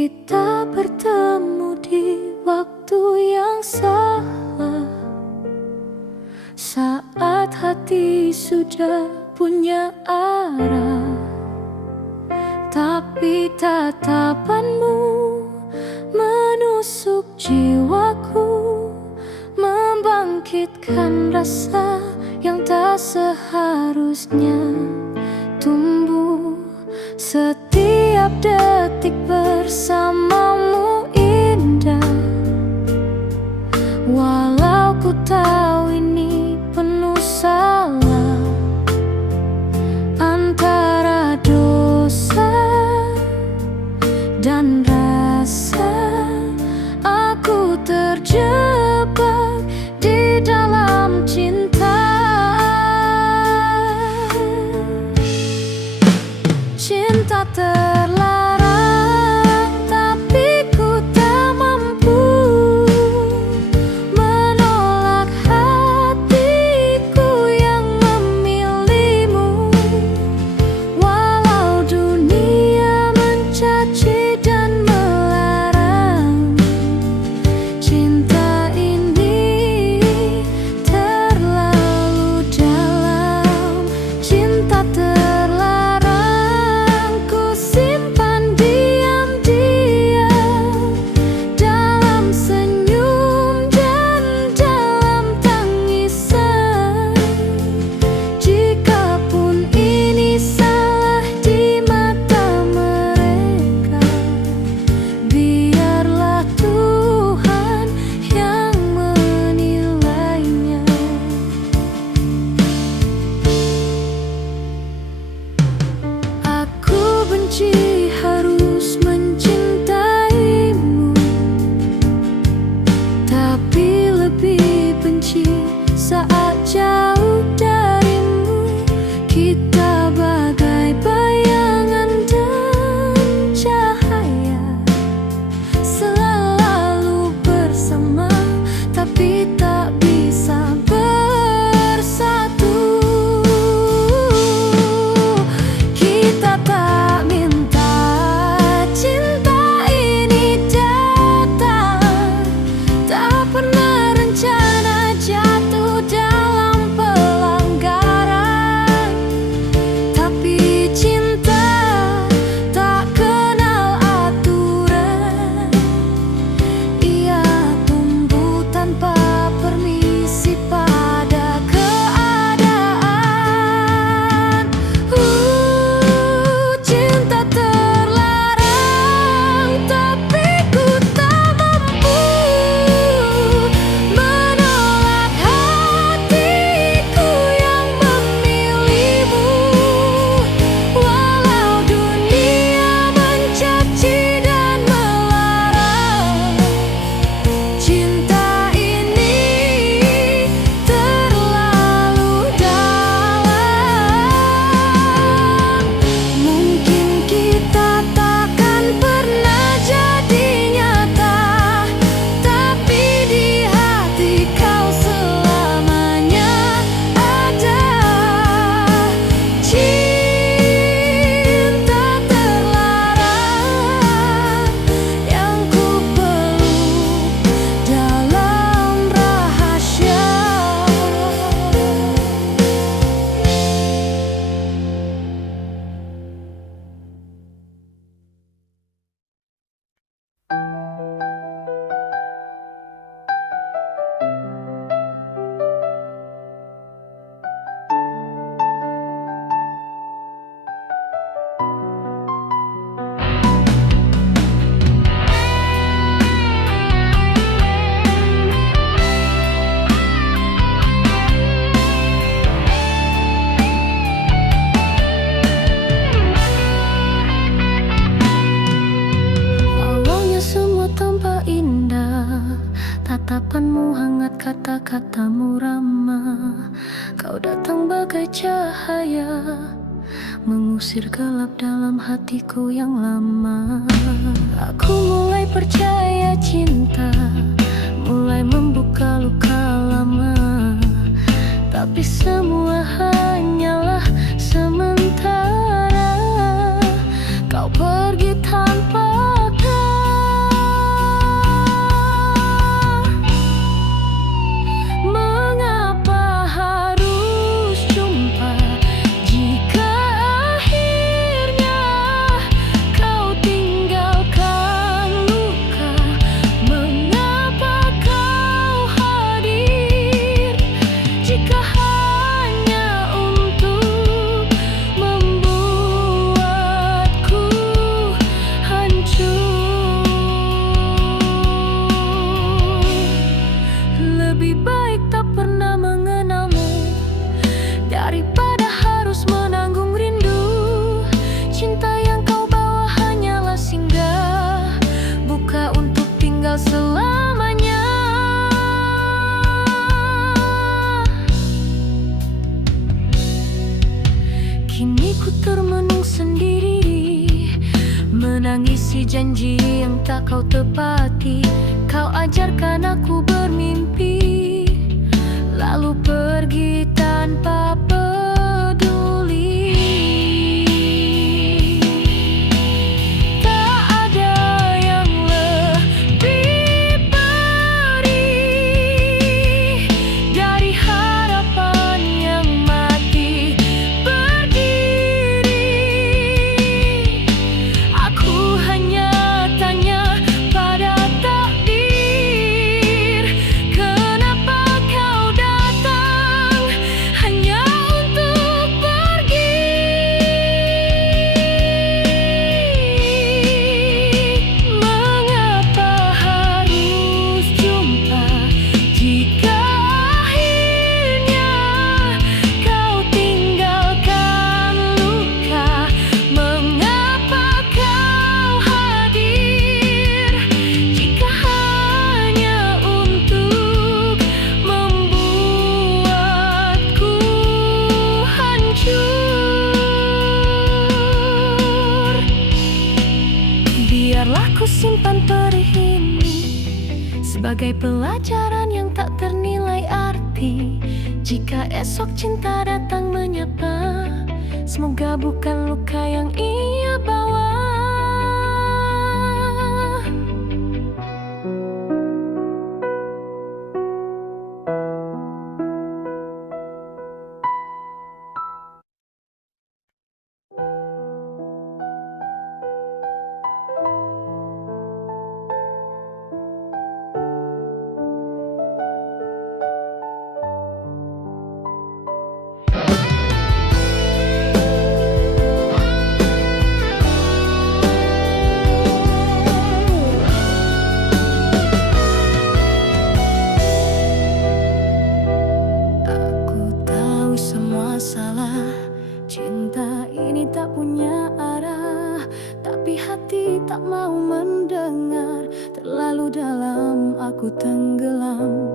Kita bertemu di waktu yang salah, saat hati sudah punya arah. Tapi tatapanmu menusuk jiwaku, membangkitkan rasa yang tak seharusnya tumbuh. Setiap detik bersamamu indah, walau ku tahu ini penuh salah. Antara dosa dan rasa, aku terjebak di dalam cinta. Cinta terlarang, tapi ku tak mampu menolak hatiku yang memilihmu. Walau dunia mencaci dan melarang, cinta ini terlalu dalam. Cinta terlarang, ku simpan diam-diam dalam senyum dan dalam tangisan. Jikapun ini salah di mata mereka, biarlah Tuhan yang menilainya. Aku benci harus mencintaimu, tapi lebih benci saat jauh darimu. Kita bagai bayangan dan cahaya, selalu bersama tapi tak bisa bersatu. Kita tak minta cinta ini datang, tak pernah rencana jatuh dalam pelanggaran. Tapi cinta tak kenal aturan, ia tumbuh tanpa permisi pada keadaan. Cinta terlarang, tapi ku tak mampu menolak hatiku yang memilihmu. Walau dunia mencaci dan melarang, cinta ini terlalu dalam. Mungkin kita takkan pernah jadi nyata, tapi di hati kau selamanya ada. Cinta terlarang yang ku peluk dalam rahasia. Awalnya semua tampak indah, tatapanmu hangat, kata-katamu ramah. Kau datang bagai cahaya, mengusir gelap dalam hatiku yang lama. Aku mulai percaya cinta, mulai membuka luka lama. Tapi semua hanyalah sementara. Kau pergi tanpa kata, janji yang tak kau tepati. Kau ajarkan aku bermimpi, lalu pergi tanpa peduli. Tak ada yang lebih perih dari harapan yang mati berdiri. Aku hanya tanya pada takdir, kenapa kau datang hanya untuk pergi? Mengapa harus jumpa jika akhirnya kau tinggalkan luka? Mengapa kau hadir jika hanya untuk membuatku hancur? Biarlah ku simpan perih ini sebagai pelajaran yang tak ternilai arti. Jika esok cinta datang menyapa, semoga bukan luka yang ia bawa. Aku tahu semua salah, cinta ini tak punya arah, tapi hati tak mau mendengar. Terlalu dalam aku tenggelam.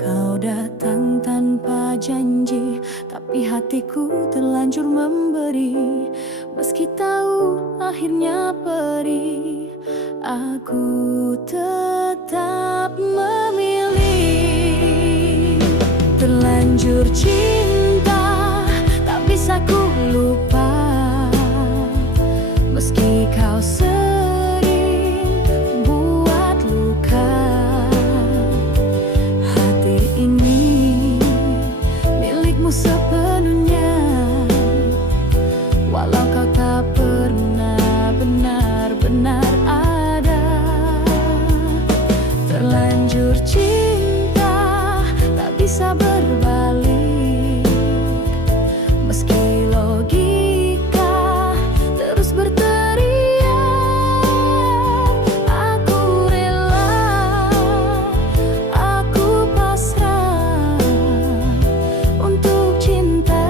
Kau datang tanpa janji, tapi hatiku terlanjur memberi. Meski tahu akhirnya perih, aku tetap memilih. Terlanjur cinta, tak bisa ku lupa. Meski kau sering buat luka, hati ini milikmu sepenuhnya. Walau kau tak pernah benar-benar ada. Terlanjur cinta, tak bisa berbalik. Meski logika terus berteriak, aku rela, aku pasrah untuk cinta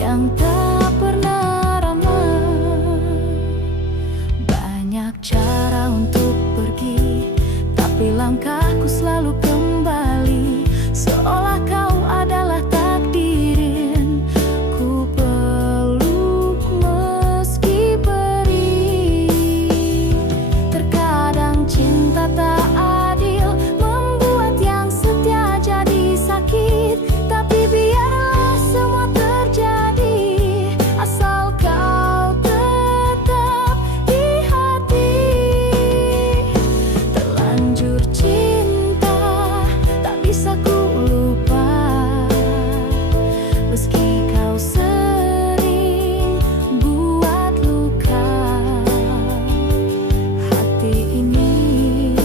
yang tak pernah ramah. Banyak cara untuk pergi, tapi langkahku selalu kembali. Seolah kau adalah takdirin, ku peluk meski perih. Terkadang cinta tak adil, membuat yang setia jadi sakit. Tapi biarlah semua terjadi, asal kau tetap di hati. Terlanjur cinta, tak bisa ku lupa. Meski kau sering buat luka, hati ini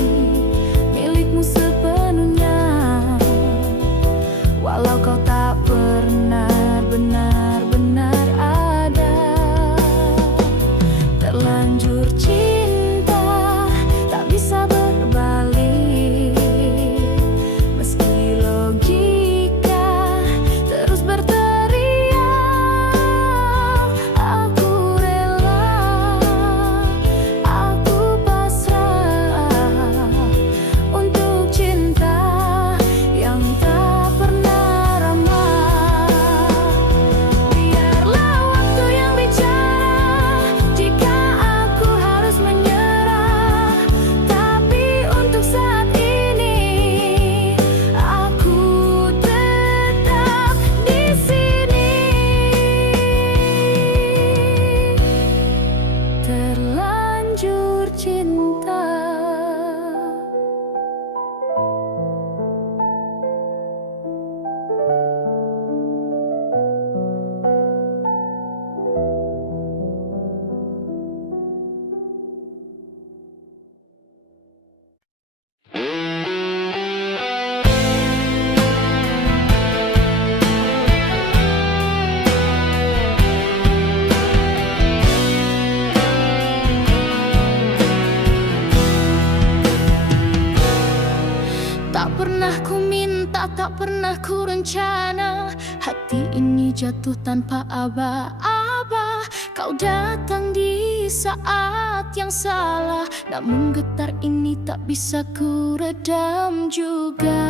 pernah ku minta, tak pernah ku rencana. Hati ini jatuh tanpa aba-aba. Kau datang di saat yang salah, namun getar ini tak bisa ku redam juga.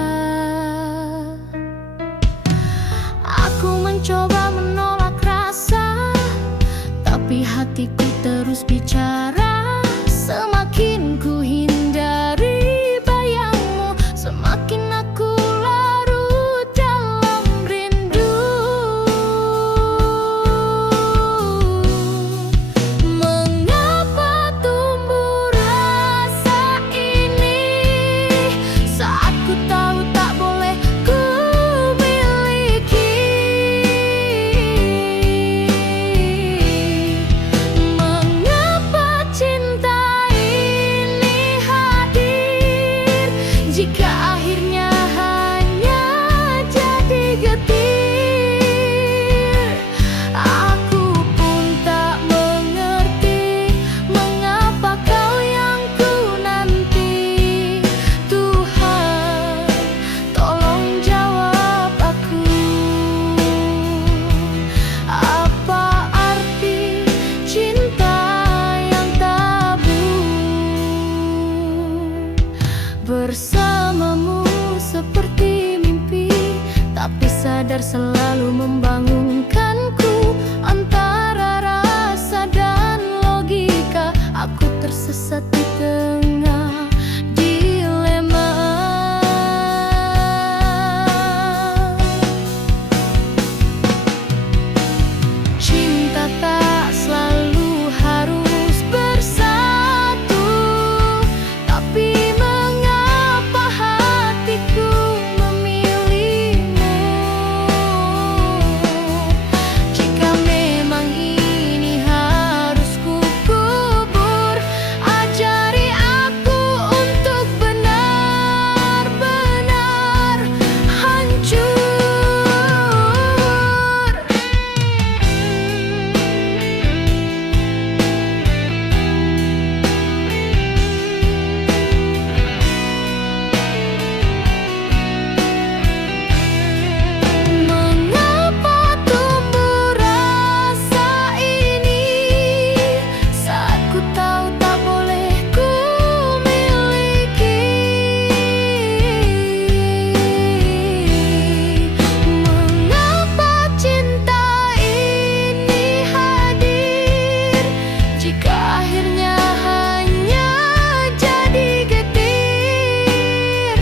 Aku mencoba menolak rasa, tapi hatiku terus bicara. Semakin ku hindari bayangmu, semakin aku larut dalam rindu. Mengapa tumbuh rasa ini saat ku tahu tak boleh ku miliki? Mengapa cinta jika akhirnya hanya jadi getir? Aku pun tak mengerti mengapa kau yang ku nanti. Tuhan, tolong jawab aku. Apa arti cinta yang tabu? Bersamamu seperti mimpi, tapi sadar selalu membangunkanku. Antara rasa dan logika, aku tersesat di tengah dilema. Cinta tak selalu harus bersatu, tapi mengapa hatiku memilihmu? Jika memang ini harus ku kubur, ajari aku untuk benar-benar hancur. Mengapa tumbuh rasa ini saat ku tahu tak boleh ku miliki? Mengapa cinta ini hadir jika akhirnya hanya jadi getir?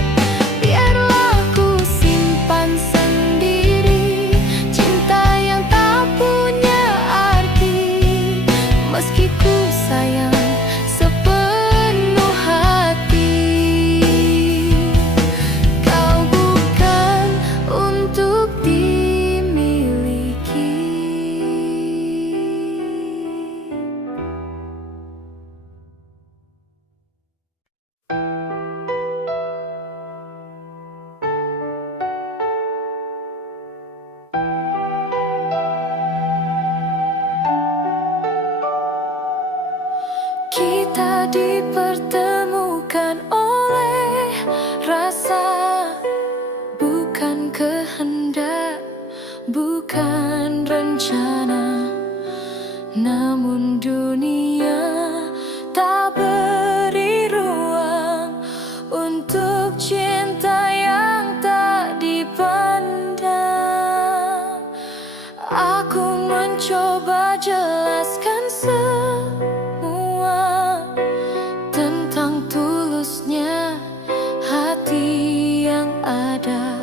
Biarlah ku simpan sendiri cinta yang tak punya arti, meski ku sayang sepenuh hati. Kau bukan untuk dimiliki. Kita dipertemukan oleh rasa, bukan kehendak, bukan rencana. Namun dunia tak beri ruang untuk cinta yang tak dipandang. Aku mencoba jelaskan semua tentang tulusnya hati yang ada,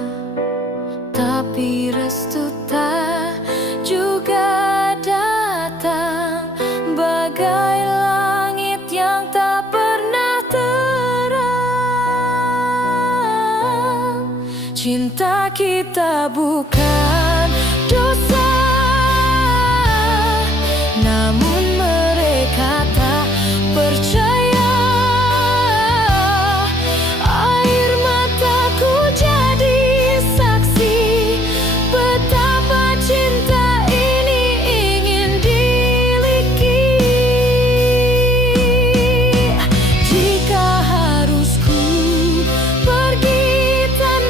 tapi restu tak juga datang. Bagai langit yang tak pernah terang, cinta kita bukan dosa, namun mereka tak percaya. Air mataku jadi saksi betapa cinta ini ingin dimiliki. Jika harus ku pergi tanpa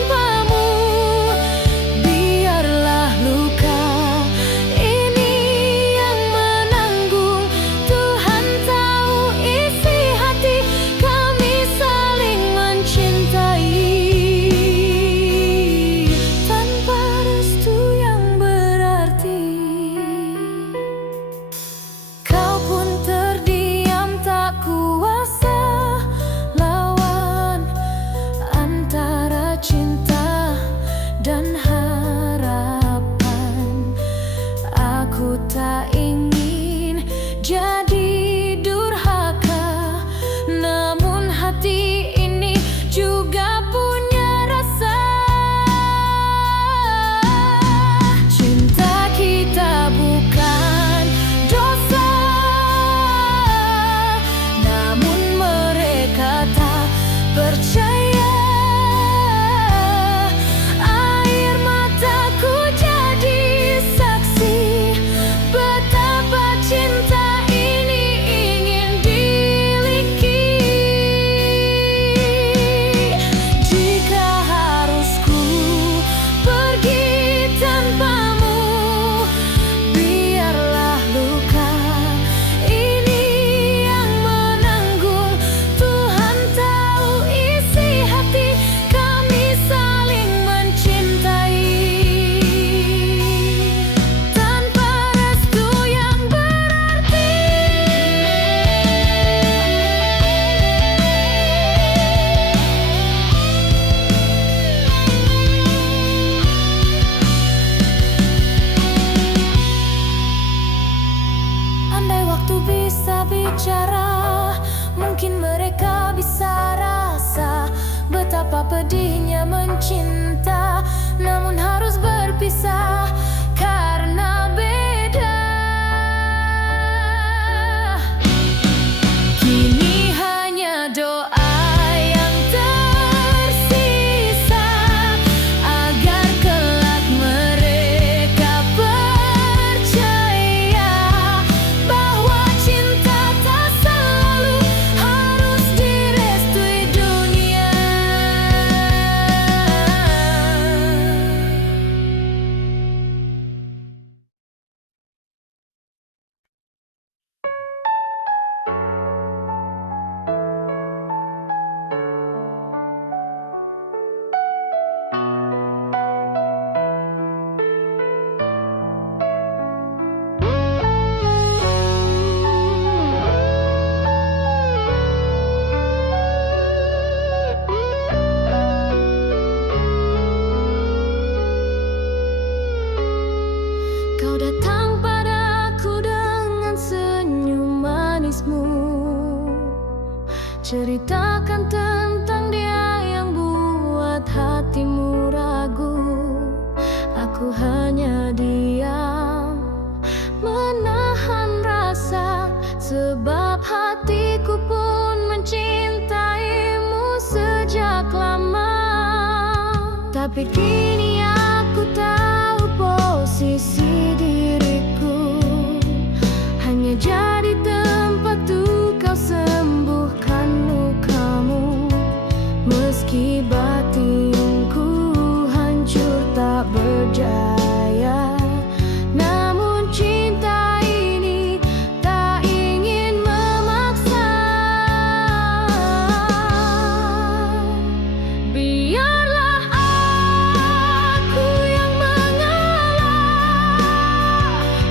Betapa pedihnya mencinta, namun harus berpisah karena beda. Kini hanya doa yang tersisa, agar kelak mereka percaya bahwa cinta tak selalu harus direstui dunia. Kau datang padaku dengan senyum manismu, ceritakan tentang dia yang buat hatimu ragu. Aku hanya diam, menahan rasa, sebab hatiku pun mencintaimu sejak lama. Tapi kini aku tahu posisi diriku hanya jadi tempat tuh kau sembuhkan lukamu. Meski batinku hancur tak berdaya, namun cinta ini tak ingin memaksa. Biarlah aku yang mengalah,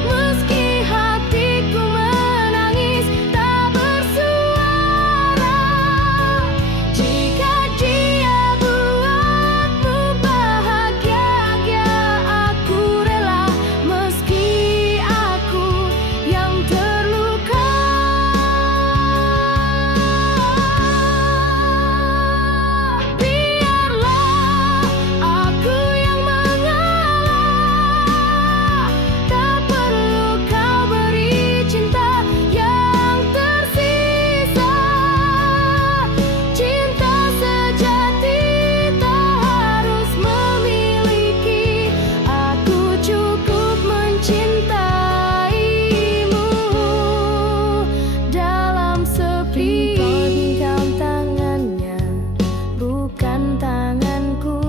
meski hatiku menangis tak bersuara. Jika dia buatmu bahagia, aku rela, meski aku yang terluka. Biarlah aku yang mengalah, tak perlu kau beri cinta yang tersisa. Cinta sejati tak harus memiliki, aku cukup mencintaimu dalam sepi. Genggam tangannya, bukan tanganku,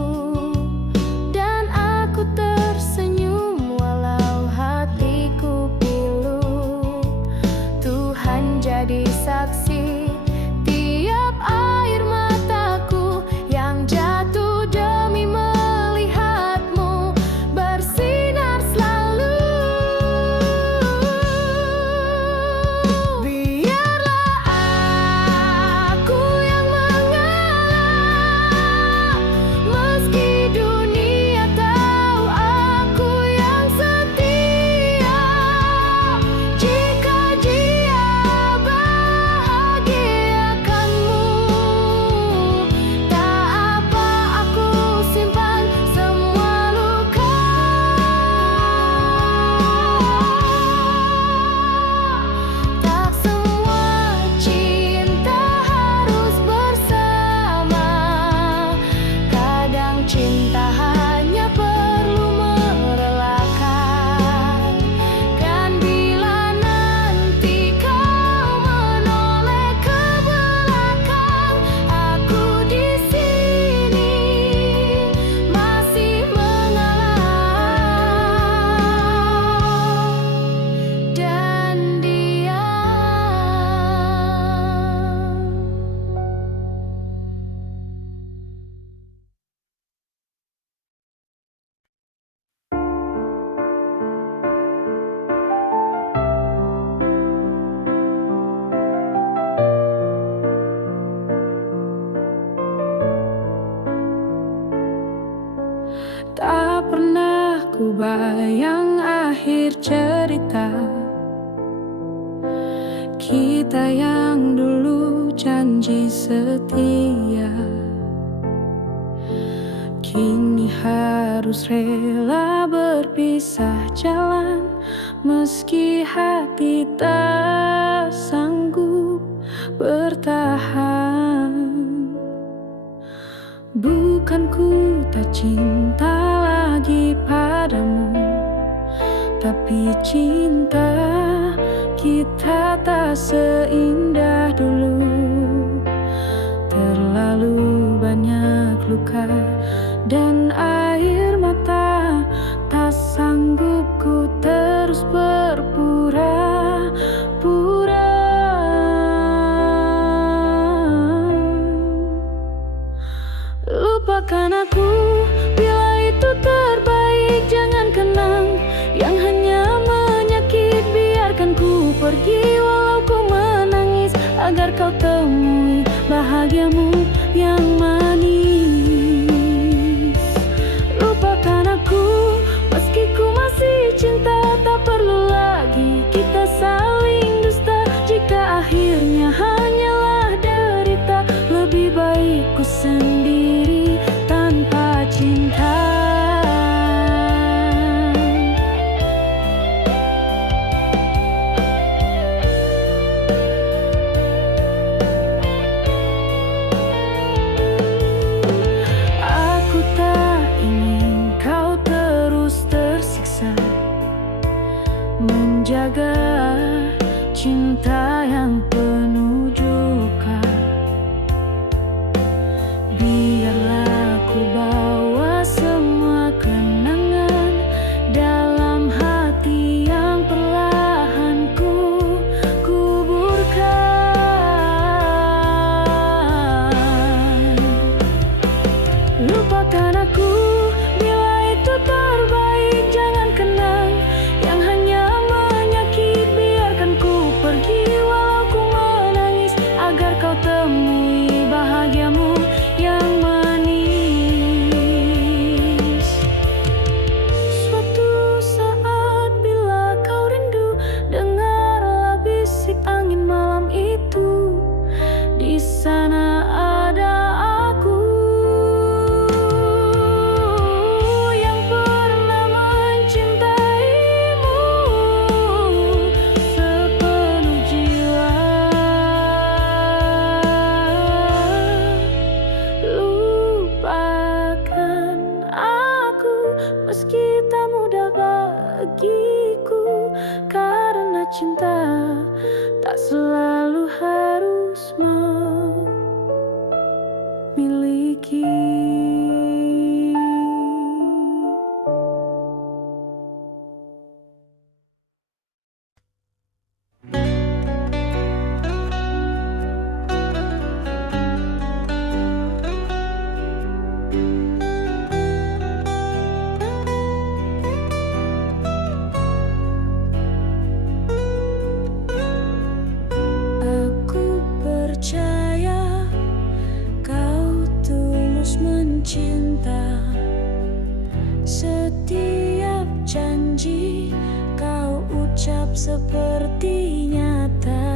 dan aku tersenyum walau hatiku pilu. Tuhan jadi saksi, tiap air mataku yang jatuh demi melihatmu bersinar selalu. Biarlah aku yang mengalah, meski dunia tahu aku yang setia. Jika dia bahagiakanmu, tak apa aku simpan semua luka. Tak semua cinta harus bersama, kadang cinta hanya perlu merelakan. Dan bila nanti kau menoleh ke belakang, aku di sini masih mengalah dan diam. Tak pernah ku bayang akhir cerita kita yang dulu janji setia. harus rela berpisah jalan, meski hati tak sanggup bertahan. Bukan ku tak cinta lagi padamu, tapi cinta kita tak seindah dulu. Terlalu banyak luka dan air mata, tak sanggup ku terus berpura-pura. Lupakan aku bila itu terbaik, jangan kenang yang hanya menyakit. Biarkan ku pergi walau ku menangis, agar kau temui bahagiamu yang manis. Lupakan aku meski ku masih cinta, tak perlu lagi kita saling dusta. Jika akhirnya hanyalah derita, lebih baik ku sendiri tanpa cinta. Aku tak ingin kau terus tersiksa, menjaga cinta yang penuh duka. Biarlah ku bawa semua kenangan dalam hati yang perlahan ku kuburkan. Lupakan aku bila itu terbaik, jangan kenang yang hanya menyakit. Biarkan ku pergi walau ku menangis, agar kau temui bahagiamu yang manis. Suatu saat bila kau rindu, dengarlah bisik angin malam itu. Di sana ada aku yang pernah mencintaimu sepenuh jiwa. Lupakan aku meski tak mudah bagiku, karena cinta tak selalu harus memiliki. Aku percaya kau tulus mencinta. Setiap janji kau ucap seperti nyata.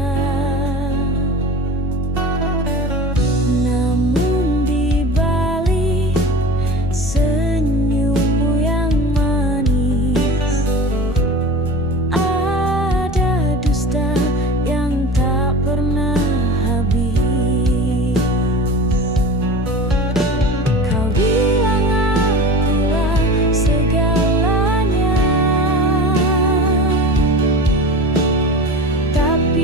Namun di balik senyummu yang manis, ada dusta yang tak pernah habis. Kau bilang akulah segalanya, tapi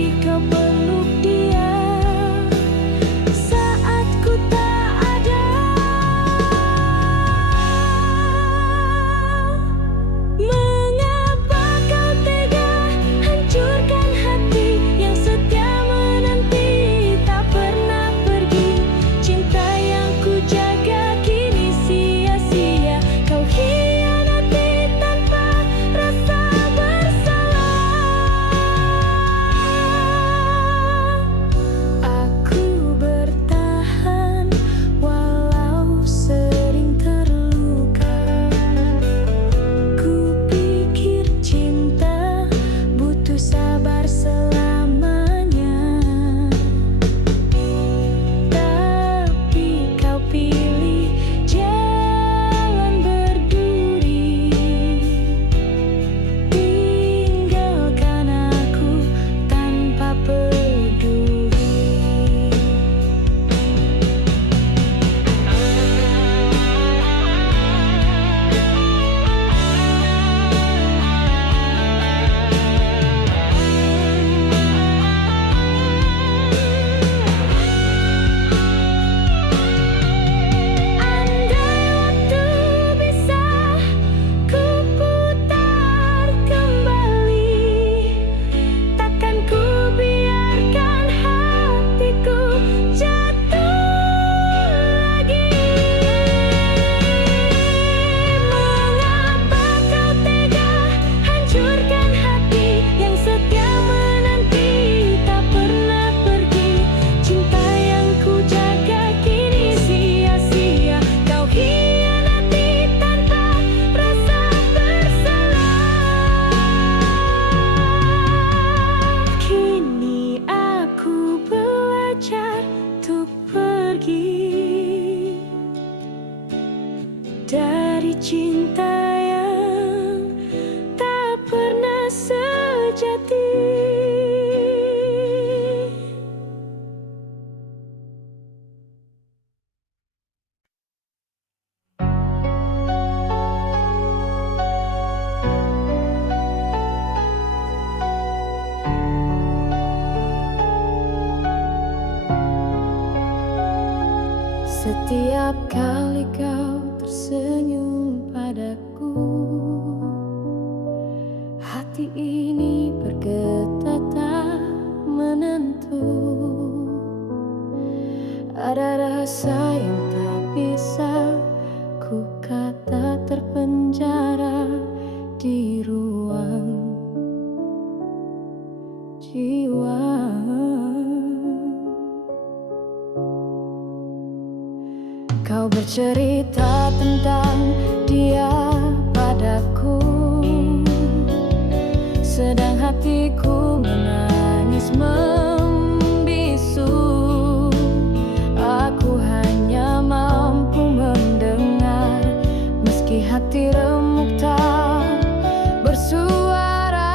pergi dari cinta yang tak pernah sejati. Setiap kali kau tersenyum padaku, hati ini bergetar tak menentu. Ada rasa yang tak bisa ku kata, terpenjara di ruang jiwa. Kau bercerita tentang dia padaku, sedang hatiku menangis membisu. Aku hanya mampu mendengar, meski hati remuk tak bersuara.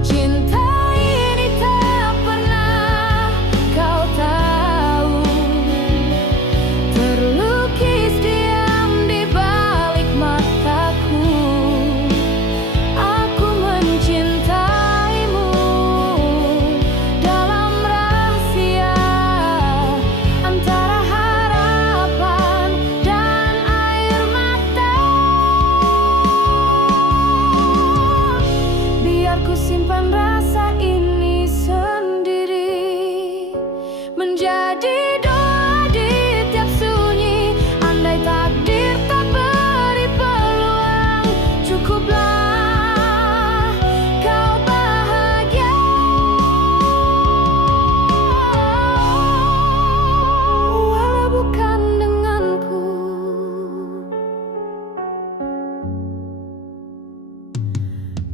Cinta ini tak pernah kau tahu, terlukis diam di balik mataku. Aku mencintaimu dalam rahasia, antara harapan dan air mata. Biar ku simpan rasa ini sendiri, menjadi doa di tiap sunyi. Andai takdir tak beri peluang, cukuplah kau bahagia. Walau bukan denganku.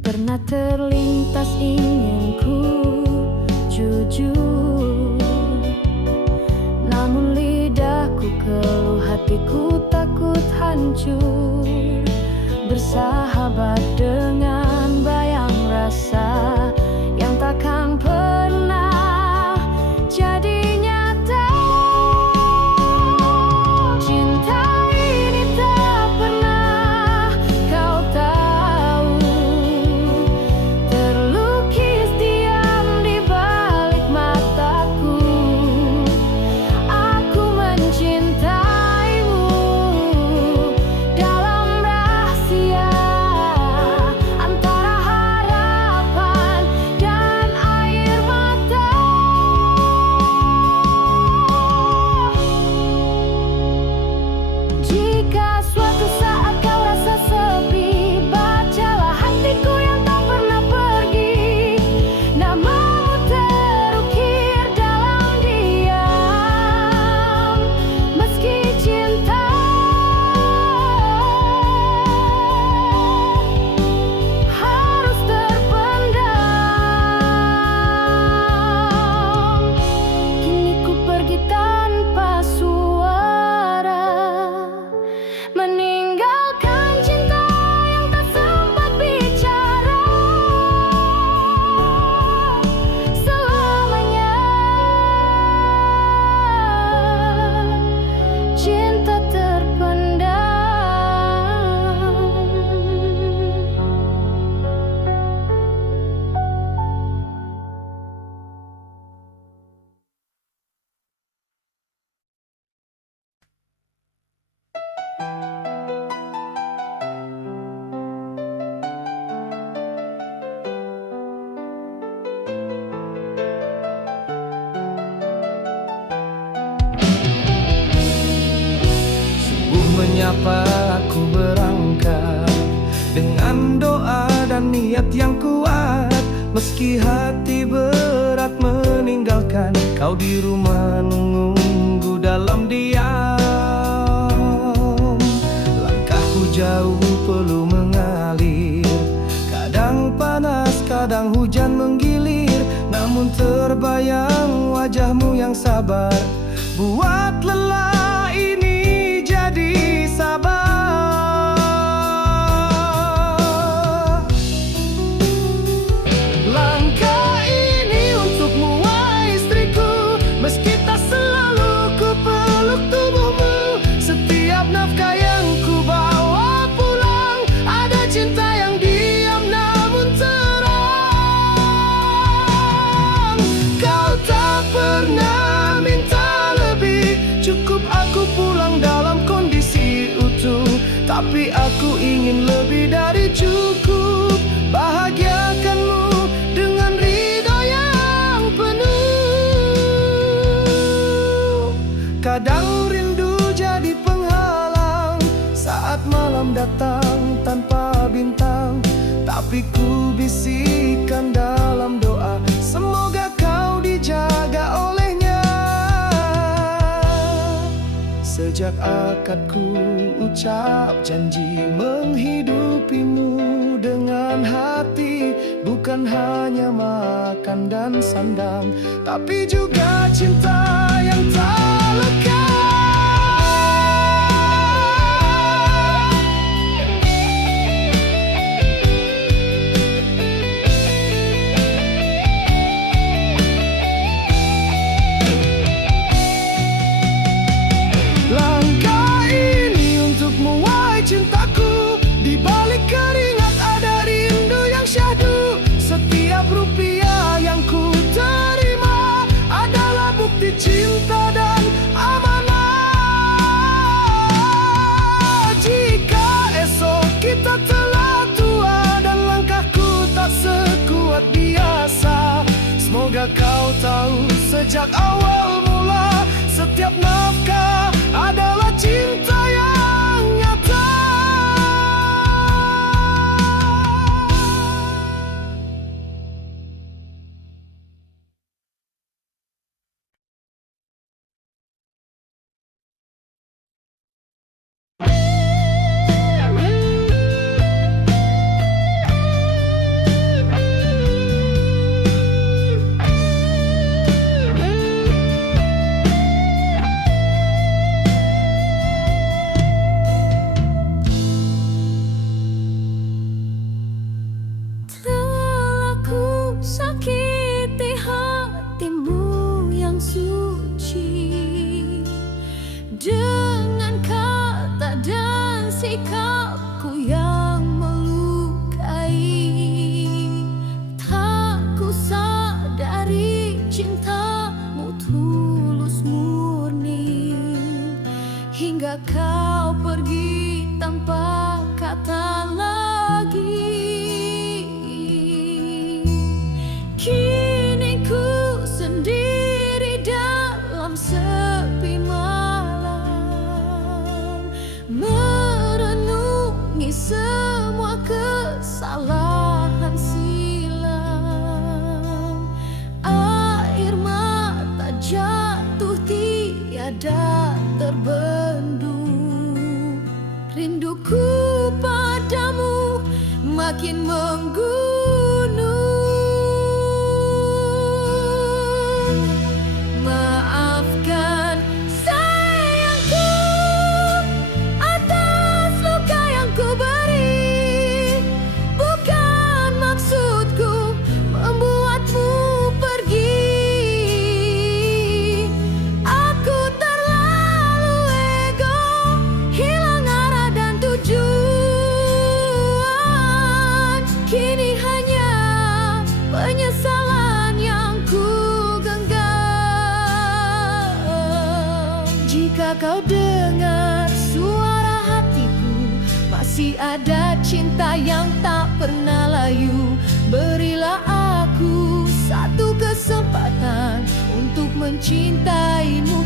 Pernah terlintas inginku jujur, namun lidahku keluh, hatiku takut hancur. Bersahabat dengan bayang rasa yang takkan pernah jadi nyata. Cinta ini tak pernah kau tahu, terlukis diam di balik mataku. Aku mencintaimu dalam rahasia, antara harapan dan air mata. Jika suatu saat kau rasa sepi, bacalah hatiku yang tak pernah pergi. Namamu terukir dalam diam, meski cinta harus terpendam. Kini ku pergi tanpa suara, meninggalkan cinta yang tak sempat bicara. Selamanya cinta terpendam. Subuh menyapa aku berangkat dengan doa dan niat yang kuat. Meski hati berat meninggalkan kau di rumah menunggu dalam diam. Langkahku jauh peluh mengalir, kadang panas kadang hujan menggigit. Namun terbayang wajahmu yang yang sabar, buat lelah ini jadi sabar. Langkah ini untukmu, wahai istriku, meski tak selalu ku peluk tubuhmu. Setiap nafkah yang ku bawa pulang, ada cinta yang diam namun terang. Kau tak pernah minta lebih, cukup aku pulang dalam kondisi utuh. Tapi aku ingin lebih dari cukup, bahagiakanmu dengan ridho yang penuh. Kadang rindu jadi penghalang saat malam datang tanpa bintang, tapi ku bisikan dalam doa, semoga kau dijaga olehnya. Sejak akadku ucap janji menghidupimu dengan hati, bukan hanya makan dan sandang, tapi juga cinta yang tak lekang. Langkah ini untukmu, wahai cintaku, di balik keringat ada rindu yang syahdu. Setiap rupiah yang ku terima adalah bukti cinta dan amanah. Jika esok kita telah tua dan langkahku tak sekuat biasa, semoga kau tahu sejak awal mula, setiap nafkah adalah cinta yang nyata. Telah ku sakiti hatimu yang suci dengan kata dan sikapku yang melukai. Tak ku sadari cintamu tulus murni, hingga kau pergi tanpa kata lagi. Kini ku sendiri dalam sepi malam, merenungi semua kesalahan silam. Air mata jatuh tiada terbendung, rinduku padamu makin menggunung. Maafkan sayangku atas luka yang ku beri, bukan maksudku membuatmu pergi. Aku terlalu ego, hilang arah dan tujuan. Kini hanya penyesalan yang ku genggam. Jika kau dengar suara hatiku, masih ada cinta yang tak pernah layu, berilah aku satu kesempatan untuk mencintaimu